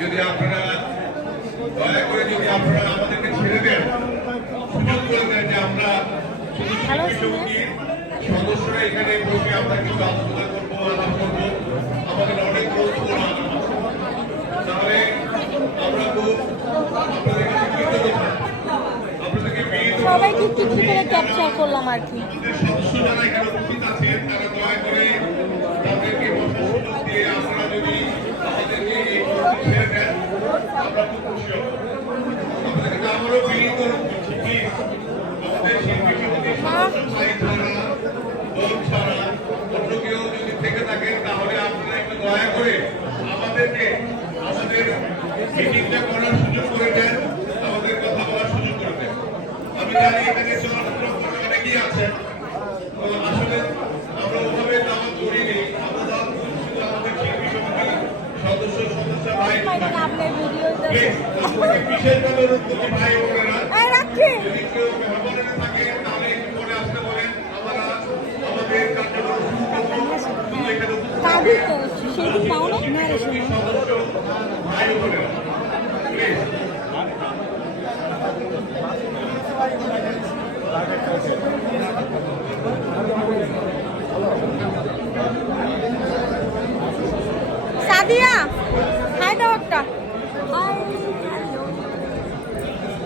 যদি আপনারা দয়া করে যদি আপনারা আমাদেরকে ছেড়ে দেন, সুযোগ করে দেন যে আমরা শুধু সমিতির সদস্যরা এখানে বসে আমরা কিছু আলোচনা করবো, আলাপ করবো, আমাদের অনেক বন্ধুরা তাহলে আমরা খুব আপনাদের কাছে কৃতজ্ঞ, আপনাদেরকে সবাইকে কিছু করে ক্যাপচার করলাম আর কি। সদস্য যারা এখানে উপস্থিত আছেন তারা দয়া করে তাদেরকে বসার সুযোগ দিয়ে আপনারা যদি আমাদেরকে ছেড়ে দেন আমরা খুব খুশি হব। আপনাদেরকে আমারও বিনীত করছি, প্লিজ আমাদের শিল্পী সমিতি ছাড়া দল ছাড়া অন্য কেউ যদি থেকে থাকেন তাহলে আপনারা একটু দয়া করে আমাদেরকে আমাদের মিটিংটা করার সুযোগ করে দেন, আমাদের কথা বলার সুযোগ করে দেন। আমি জানি এখানে চলাফেরা করে অনেকেই আছেন, আসলে আমরা ওভাবে দাওয়াত করিনি, আমরা দাওয়াত করছি আমাদের শিল্পী সমিতির সদস্য ভাই বিশেষভাবে অনুরোধ করছি ভাই বোনেরা, যদি কেউ মেহমানে থাকে তাহলে একটু করে আসতে বলেন, আমরা আমাদের কার্যক্রম শুরু করবো। এখানে সদস্য ভাই বোনেরা প্লিজ সাদিয়া হাই দাও একটা।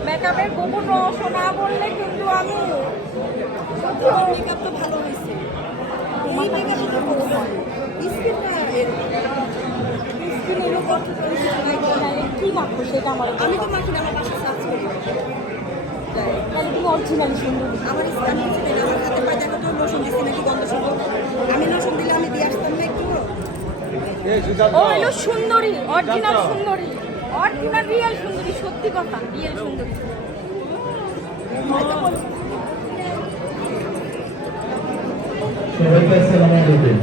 মেকআপের গোপন রহস্য না বললে কিন্তু আমি মেকআপ তো ভালো হয়েছে। এই মেকআপটা ভালো হয়, স্কিনটা স্কিনের উপর কি মাখো সেটা আমার, আমি তো মাখি না, আমার বাসা সার্চ করি। তাহলে তুমি অরিজিনাল সুন্দর। আমার স্কিন ছিল না, আমার হাতে পায়ে দেখো তো লোশন দিছি নাকি গন্ধ সুন্দর। আমি লোশন দিলে আমি দিয়ে আসতাম না একটু। ও হলো সুন্দরী, অরিজিনাল সুন্দরী, অরিজিনাল রিয়েল সুন্দরী, সত্যি কথা রিয়েল সুন্দরী। সবাইকে আসসালামু আলাইকুম।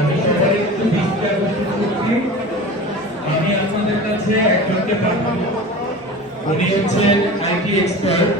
আমি সবাই একটু দৃষ্টি আকর্ষণ করছি, আমি আপনাদের কাছে একজনকে পাঠাবো। উনি হচ্ছেন আইটি এক্সপার্ট,